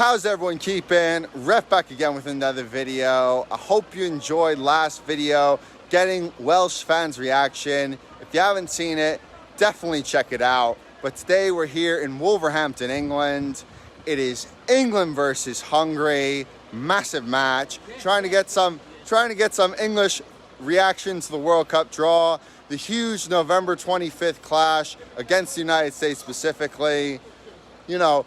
How's everyone keeping? Ref back again with another video. I hope you enjoyed last video, getting Welsh fans' reaction. If you haven't seen it, definitely check it out. But today we're here in Wolverhampton, England. It is England versus Hungary. Massive match. Trying to get some English reaction to the World Cup draw. The huge November 25th clash against the United States specifically. You know,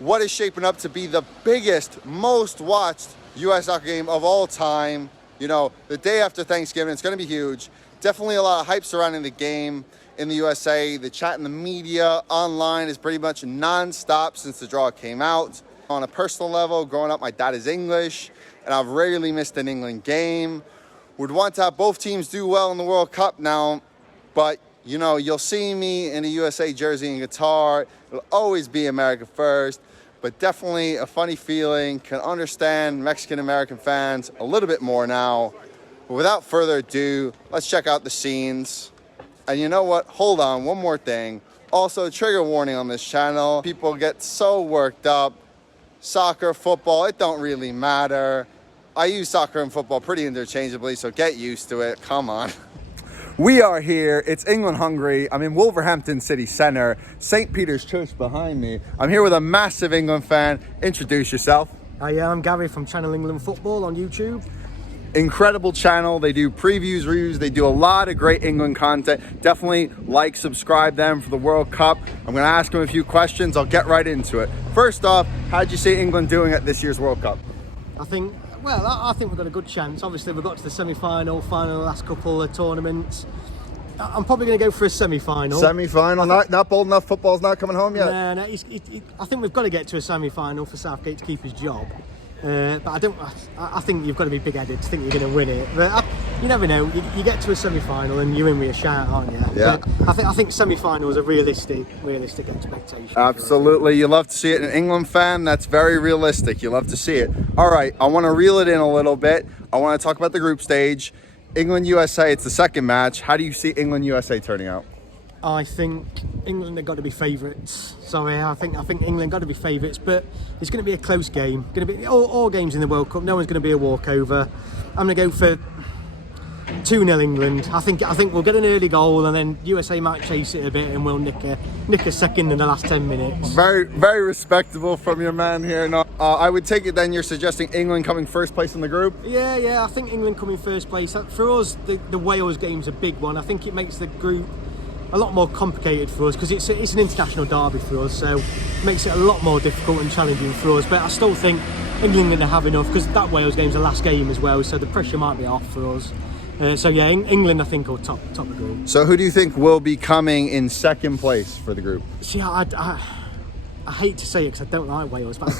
what is shaping up to be the biggest, most watched U.S. soccer game of all time. You know, the day after Thanksgiving, it's going to be huge. Definitely a lot of hype surrounding the game in the USA. The chat in the media online is pretty much non-stop since the draw came out. On a personal level, growing up, my dad is English, and I've rarely missed an England game. Would want to have both teams do well in the World Cup now, but you know, you'll see me in a USA jersey and guitar. It'll always be America first, but definitely a funny feeling. Can understand Mexican-American fans a little bit more now. But without further ado, let's check out the scenes. And you know what? Hold on, one more thing. Also, trigger warning on this channel. People get so worked up. Soccer, football, it don't really matter. I use soccer and football pretty interchangeably, so get used to it. Come on. We are here. It's England-Hungary. I'm in Wolverhampton City Centre. St. Peter's Church behind me. I'm here with a massive England fan. Introduce yourself. Yeah, I'm Gary from Channel England Football on YouTube. Incredible channel. They do previews, reviews. They do a lot of great England content. Definitely like, subscribe them for the World Cup. I'm going to ask them a few questions. I'll get right into it. First off, how'd you see England doing at this year's World Cup? I think we've got a good chance. Obviously, we've got to the semi-final, final, the last couple of tournaments. I'm probably going to go for a semi-final. Semi-final? Not bold enough? Football's not coming home yet? No, I think we've got to get to a semi-final for Southgate to keep his job. But I think you've got to be big-headed to think you're going to win it. But you never know. You get to a semi-final and you're in with a shout, aren't you? Yeah. But I think semi-final is a realistic expectation. Absolutely. You love to see it. An England fan, that's very realistic. You love to see it. All right, I want to reel it in a little bit. I want to talk about the group stage. England-USA, it's the second match. How do you see England-USA turning out? I think England have got to be favourites. Sorry, I think England got to be favourites, but it's going to be a close game. Going to be all games in the World Cup. No one's going to be a walkover. I'm going to go for 2-0 England. I think we'll get an early goal, and then USA might chase it a bit, and we'll nick a second in the last 10 minutes. Very, very respectable from your man here. No, I would take it then you're suggesting England coming first place in the group? Yeah. I think England coming first place. For us, the Wales game's a big one. I think it makes the group a lot more complicated for us because it's an international derby for us, so it makes it a lot more difficult and challenging for us. But I still think England going to have enough because that Wales game's the last game as well, so the pressure might be off for us. So yeah, England I think will top the group. So who do you think will be coming in second place for the group? See, I hate to say it because I don't like Wales, but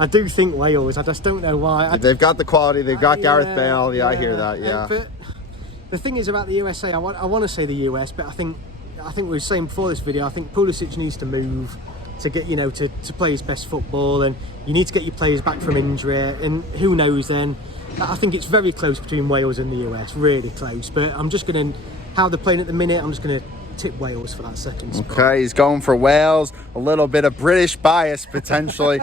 I do think Wales. I just don't know why. They've got the quality. They've got Gareth Bale. Yeah, I hear that. Yeah. But the thing is about the USA, I want to say the US, but I think we were saying before this video, I think Pulisic needs to move to get, you know, to play his best football, and you need to get your players back from injury, and who knows then. I think it's very close between Wales and the US, really close, but I'm just going to, how they're playing at the minute, I'm just going to tip Wales for that second spot. Okay, he's going for Wales, a little bit of British bias potentially.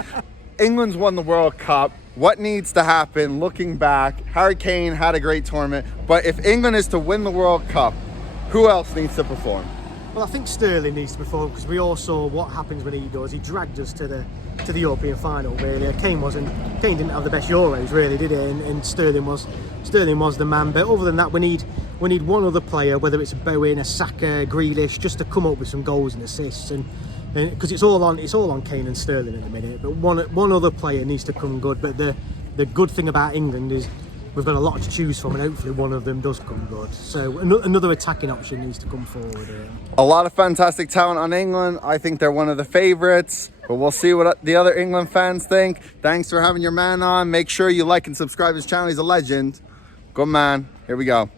England's won the World Cup. What needs to happen looking back? Harry Kane had a great tournament, but if England is to win the World Cup, who else needs to perform? Well, I think Sterling needs to perform because we all saw what happens when he does. He dragged us to the European final. Really, Kane didn't have the best Euros, really, did he? And Sterling was the man. But other than that, we need one other player, whether it's a Bowen, a Saka, Grealish, just to come up with some goals and assists. And because it's all on Kane and Sterling at the minute. But one other player needs to come good. But the good thing about England is we've got a lot to choose from, and hopefully one of them does come good. So another attacking option needs to come forward here. A lot of fantastic talent on England. I think they're one of the favourites, but we'll see what the other England fans think. Thanks for having your man on. Make sure you like and subscribe to his channel. He's a legend. Good man. Here we go.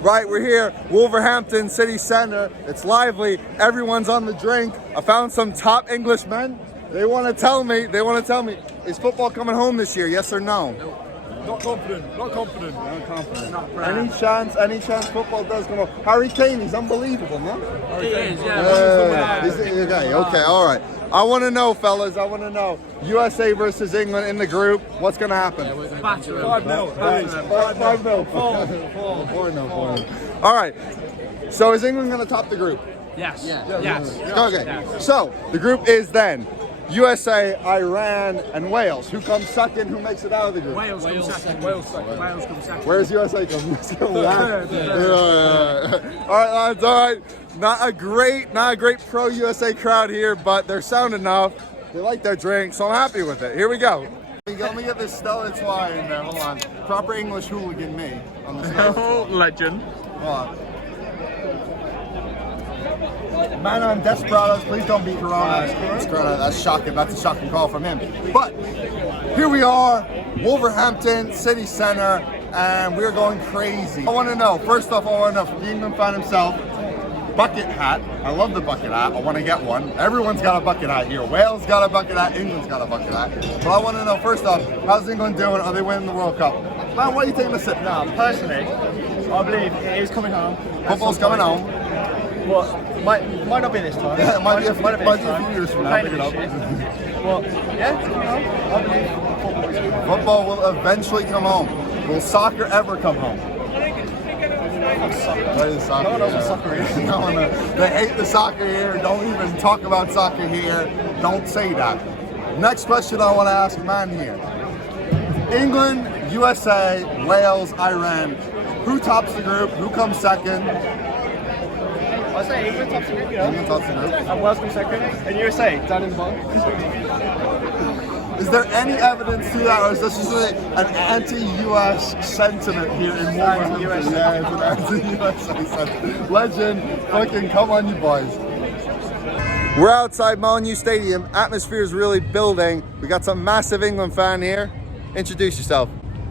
Right, we're here, Wolverhampton City Centre. It's lively. Everyone's on the drink. I found some top Englishmen. They want to tell me, is football coming home this year, yes or no? No. Not confident. Not confident. Any chance football does come up? Harry Kane, he's unbelievable, no? He is, yeah. Okay, all right. I want to know, fellas. I want to know. USA versus England in the group. What's going to happen? 5-0. 5-0. 4-0. All right. So is England going to top the group? Yes. Okay. So the group is then USA, Iran, and Wales. Who comes second? Who makes it out of the group? Wales comes second. Wales comes second. Where's USA come? Still last. All right, lads. All right. Not a great pro USA crowd here, but they're sound enough. They like their drink, so I'm happy with it. Here we go. Let me get this Stella Artois in there. Hold on. Proper English hooligan me on the Stella. Legend. Hold on. Man on Desperados, please don't beat Corona. That's shocking. That's a shocking call from him. But here we are, Wolverhampton City Centre, and we're going crazy. I want to know, first off, I want to know from the England fan himself, bucket hat. I love the bucket hat. I want to get one. Everyone's got a bucket hat here. Wales got a bucket hat. England's got a bucket hat. But I want to know, first off, how's England doing? Are they winning the World Cup? Man, what are you taking a sip? No, personally, I believe it is coming home. Football's coming home. What? Might not be this time. Yeah, it might be a few time. years from now. We're Pick it up. playing this year. Well, yeah, it's coming home. I believe football is coming home. Football will eventually come home. Will soccer ever come home? Where is soccer? No one knows what soccer is. No one knows. They hate the soccer here. Don't even talk about soccer here. Don't say that. Next question I want to ask man here. England, USA, Wales, Iran. Who tops the group? Who comes second? I say England tops the group, you know. England tops the group. And Wales comes second. And USA, down in the bottom. Is there any evidence to that, or is this just an anti-US sentiment here in Wolverhampton? Anti-US. Yeah, it's an anti-USA sentiment. Legend, fucking come on, you boys. We're outside Molineux Stadium. Atmosphere is really building. We got some massive England fan here. Introduce yourself.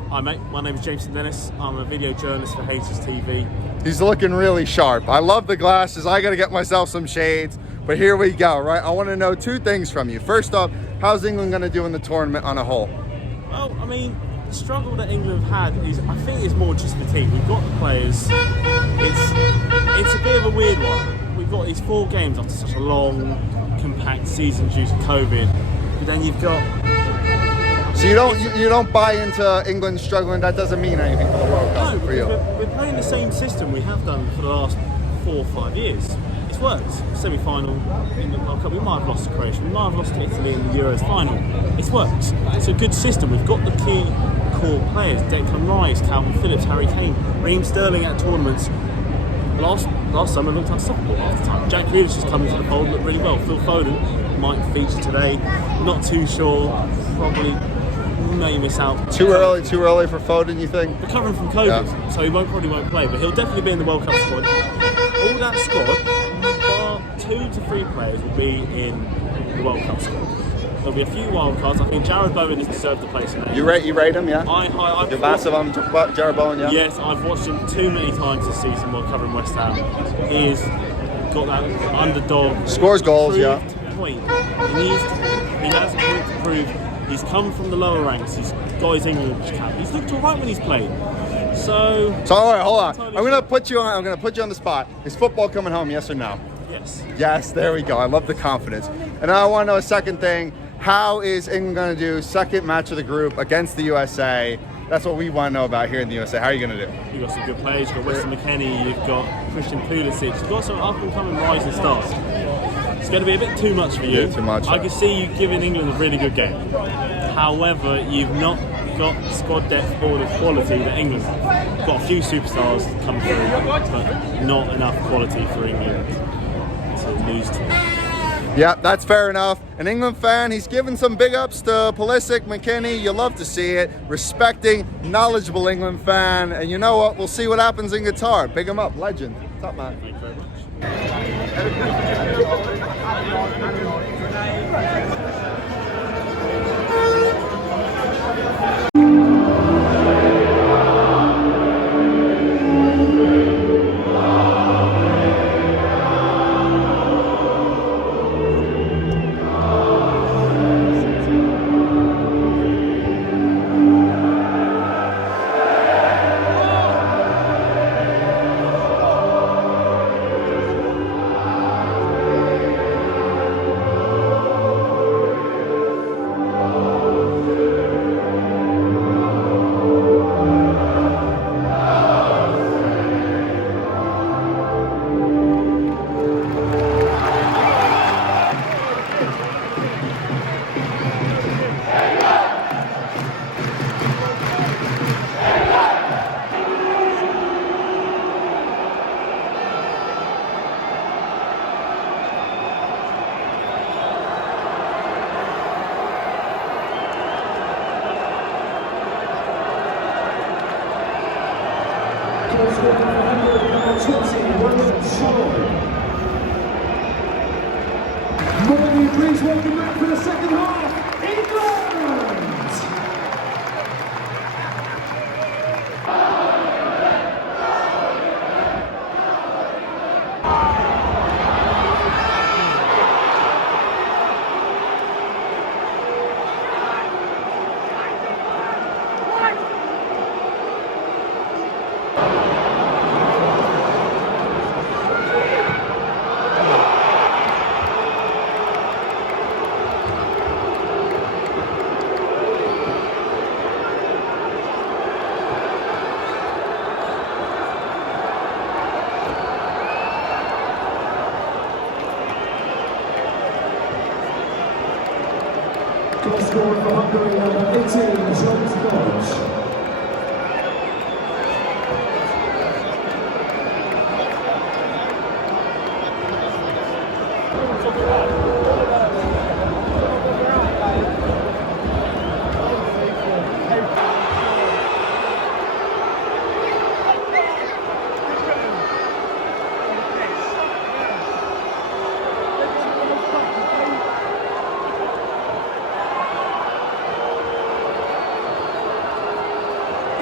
Hi mate, my name is Jameson Dennis. I'm a video journalist for Haters TV. He's looking really sharp. I love the glasses. I gotta get myself some shades. But here we go, right? I want to know two things from you. First off, how's England going to do in the tournament on a whole? Well, I mean, the struggle that England have had is, I think, is more just fatigue. We've got the players. It's a bit of a weird one. We've got these 4 games after such a long, compact season due to COVID. But then you've got. So you don't buy into England struggling. That doesn't mean anything for the World Cup for you. We're playing the same system we have done for the last 4 or 5 years. It's worked. Semi-final in the World Cup. We might have lost to Croatia. We might have lost to Italy in the Euros final. It's worked. It's a good system. We've got the key core players: Declan Rice, Calvin Phillips, Harry Kane, Raheem Sterling at tournaments. Last summer looked like softball half the time. Jack Grealish has come into the fold, looked really well. Phil Foden might feature today. Not too sure. Probably may miss out. Too early for Foden, you think? Recovering from COVID, so he probably won't play, but he'll definitely be in the World Cup squad. All that squad, bar 2 to 3 players will be in the World Cup squad. There'll be a few wild cards. I think Jared Bowen has deserved the place in there. You rate him, yeah? You're massive on Jared Bowen, yeah? Yes, I've watched him too many times this season while covering West Ham. He's got that underdog. Scores goals, yeah. Point. He has a point to prove. He's come from the lower ranks. He's got his English cap. He's looked alright when he's played. So all right, hold on. I'm gonna put you on the spot. Is football coming home? Yes or no? Yes. Yes. There we go. I love the confidence. And I want to know a second thing. How is England gonna do second match of the group against the USA? That's what we want to know about here in the USA. How are you gonna do? You've got some good players. You've got Weston McKennie. You've got Christian Pulisic. You've got some up-and-coming rising stars. It's going to be a bit too much for you. Too much. I can see you giving England a really good game. However, you've not got squad depth or the quality that England have. Got a few superstars come through, but not enough quality for England to lose to. Yeah, that's fair enough. An England fan, he's given some big ups to Pulisic, McKennie. You love to see it. Respecting, knowledgeable England fan. And you know what? We'll see what happens in Qatar. Big him up. Legend. Top man. Thank you very much. Morning, please welcome back for the second half, England! Goal scorer for Hungary, number 18, Jones Dodge.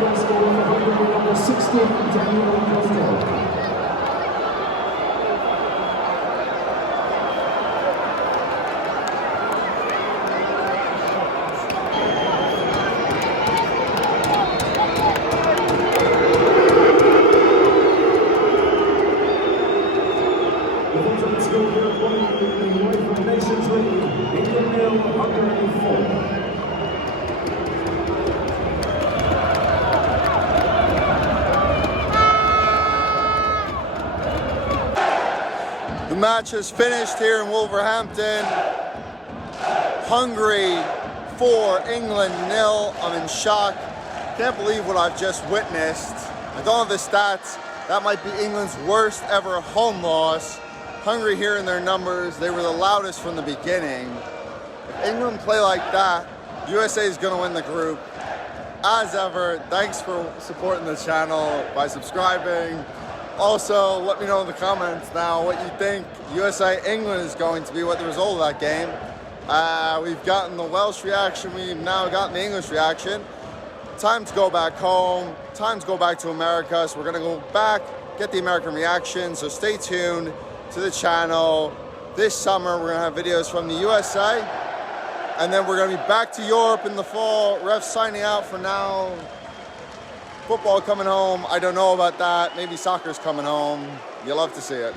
Goal scorer for Hungary, number 16, Daniel Kozlov. The ultimate score here at 1 in the UEFA Nations League. England 0, Hungary 4. The match is finished here in Wolverhampton. Hungary 4, England 0. I'm in shock. Can't believe what I've just witnessed. I don't have the stats. That might be England's worst ever home loss. Hungary here in their numbers, they were the loudest from the beginning. If England play like that, USA is going to win the group. As ever, thanks for supporting the channel by subscribing. Also, let me know in the comments now what you think USA-England is going to be, what the result of that game. We've gotten the Welsh reaction, we've now gotten the English reaction. Time to go back home, time to go back to America, so we're gonna go back, get the American reaction, so stay tuned to the channel. This summer, we're gonna have videos from the USA, and then we're gonna be back to Europe in the fall. Refs signing out for now. Football coming home, I don't know about that. Maybe soccer's coming home. You'll love to see it.